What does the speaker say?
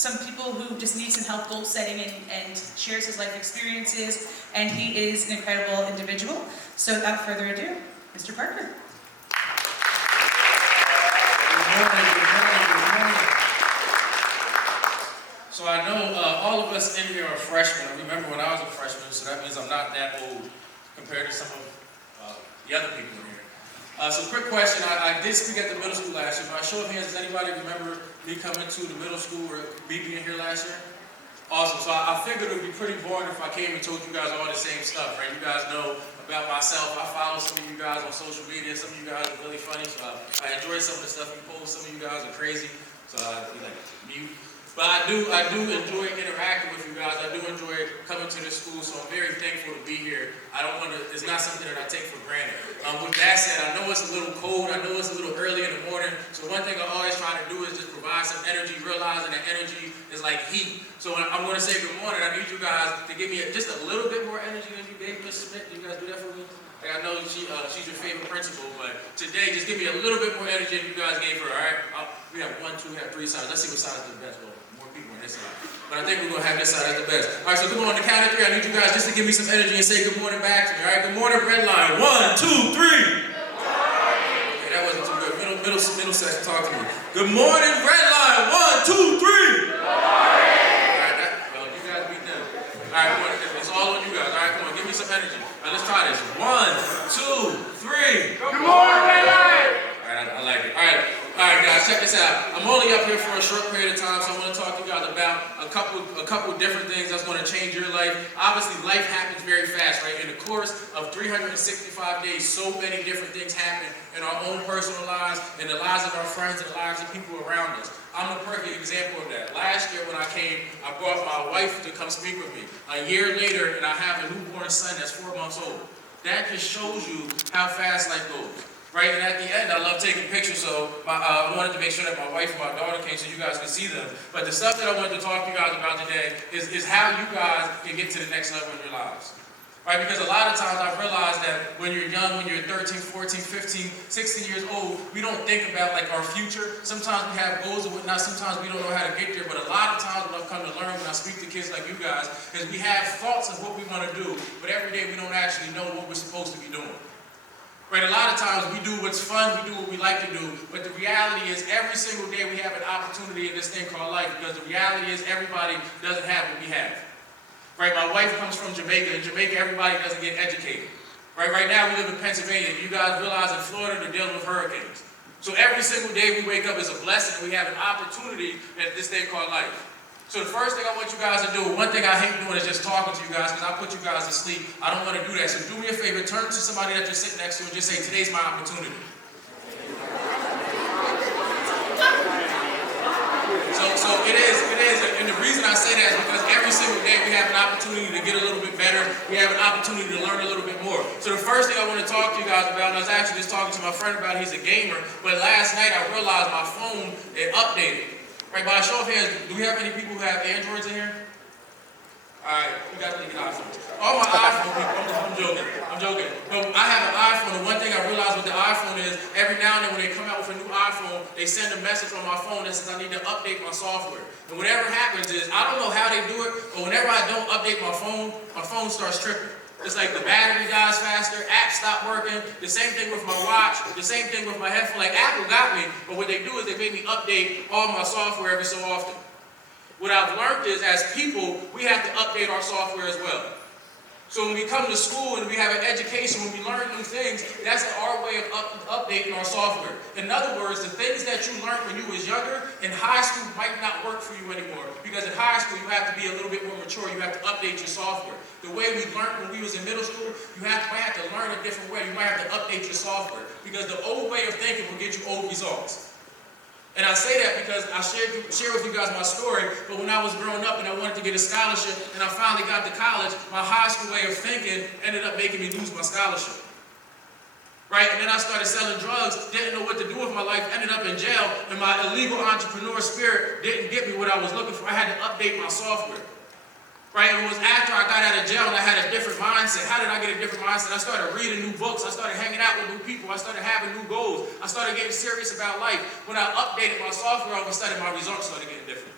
some people who just need some help goal setting and shares his life experiences, and he is an incredible individual. So without further ado, Mr. Parker. Good morning. So I know all of us in here are freshmen. I remember when I was a freshman, so that means I'm not that old compared to some of the other people in here. So quick question, I did speak at the middle school last year. By show of hands, does anybody remember me coming to the middle school or me being here last year? Awesome. So I figured it would be pretty boring if I came and told you guys all the same stuff, right? You guys know about myself. I follow some of you guys on social media. Some of you guys are really funny, so I enjoy some of the stuff you post. Some of you guys are crazy, so I be like mute. But I do enjoy interacting with you guys. I do enjoy coming to this school, so I'm very thankful to be here. It's not something that I take for granted. With that said, I know it's a little cold. I know it's a little early in the morning. So one thing I always try to do is just provide some energy, realizing that energy is like heat. So when I'm going to say good morning, I need you guys to give me just a little bit more energy than you gave Miss Smith. You guys do that for me? Like, I know she's your favorite principal, but today just give me a little bit more energy than you guys gave her, all right? We have 1, 2, we have 3 sides. Let's see what side is the best. Well, more people on this side. But I think we're going to have this side as the best. All right, so come on the count of 3. I need you guys just to give me some energy and say good morning back to me, all right? Good morning, red line. 1, 2, 3. Okay, that wasn't too good. Middle section, talk to me. Good morning, red line. 1, 2, 3. Good morning. All right, well, you guys beat them. All right, come on. It's all on you guys. All right, come on. Give me some energy. All right, let's try this. 1, 2, 3. Good morning, red line. All right, I like it. All right, guys, check this out. I'm only up here for a short period of time, so I want to talk to you guys about a couple different things that's going to change your life. Obviously, life happens very fast, right? In the course of 365 days, so many different things happen in our own personal lives, in the lives of our friends, and the lives of people around us. I'm the perfect example of that. Last year when I came, I brought my wife to come speak with me. A year later, and I have a newborn son that's 4 months old. That just shows you how fast life goes. Right, and at the end, I love taking pictures, so I wanted to make sure that my wife and my daughter came so you guys could see them. But the stuff that I wanted to talk to you guys about today is how you guys can get to the next level in your lives. Right, because a lot of times I've realized that when you're young, when you're 13, 14, 15, 16 years old, we don't think about like our future. Sometimes we have goals and whatnot, sometimes we don't know how to get there, but a lot of times what I've come to learn when I speak to kids like you guys is we have thoughts of what we want to do, but every day we don't actually know what we're supposed to be doing. Right, a lot of times we do what's fun, we do what we like to do, but the reality is every single day we have an opportunity in this thing called life, because the reality is everybody doesn't have what we have. Right, my wife comes from Jamaica. In Jamaica, everybody doesn't get educated. Right now we live in Pennsylvania. You guys realize in Florida they're dealing with hurricanes. So every single day we wake up is a blessing, and we have an opportunity at this thing called life. So the first thing I want you guys to do, one thing I hate doing is just talking to you guys because I put you guys to sleep. I don't want to do that. So do me a favor, turn to somebody that you're sitting next to and just say, today's my opportunity. So it is, and the reason I say that is because every single day we have an opportunity to get a little bit better. We have an opportunity to learn a little bit more. So the first thing I want to talk to you guys about, and I was actually just talking to my friend about, he's a gamer, but last night I realized my phone, it updated. Right, by a show of hands, do we have any people who have Androids in here? All right, you guys need to get iPhones. All my iPhone people, I'm joking. But I have an iPhone, and one thing I realized with the iPhone is every now and then when they come out with a new iPhone, they send a message on my phone that says I need to update my software. And whatever happens is, I don't know how they do it, but whenever I don't update my phone starts tripping. It's like the battery dies faster, apps stop working, the same thing with my watch, the same thing with my headphone. Like Apple got me, but what they do is they make me update all my software every so often. What I've learned is as people, we have to update our software as well. So when we come to school and we have an education, when we learn new things, that's our way of updating our software. In other words, the things that you learned when you was younger, in high school might not work for you anymore. Because in high school, you have to be a little bit more mature. You have to update your software. The way we learned when we was in middle school, might have to learn a different way. You might have to update your software. Because the old way of thinking will get you old results. And I say that because I share with you guys my story, but when I was growing up and I wanted to get a scholarship and I finally got to college, my high school way of thinking ended up making me lose my scholarship. Right? And then I started selling drugs, didn't know what to do with my life, ended up in jail, and my illegal entrepreneur spirit didn't get me what I was looking for. I had to update my software. Right? It was after I got out of jail and I had a different mindset. How did I get a different mindset? I started reading new books. I started hanging out with new people. I started having new goals. I started getting serious about life. When I updated my software, all of a sudden my results started getting different.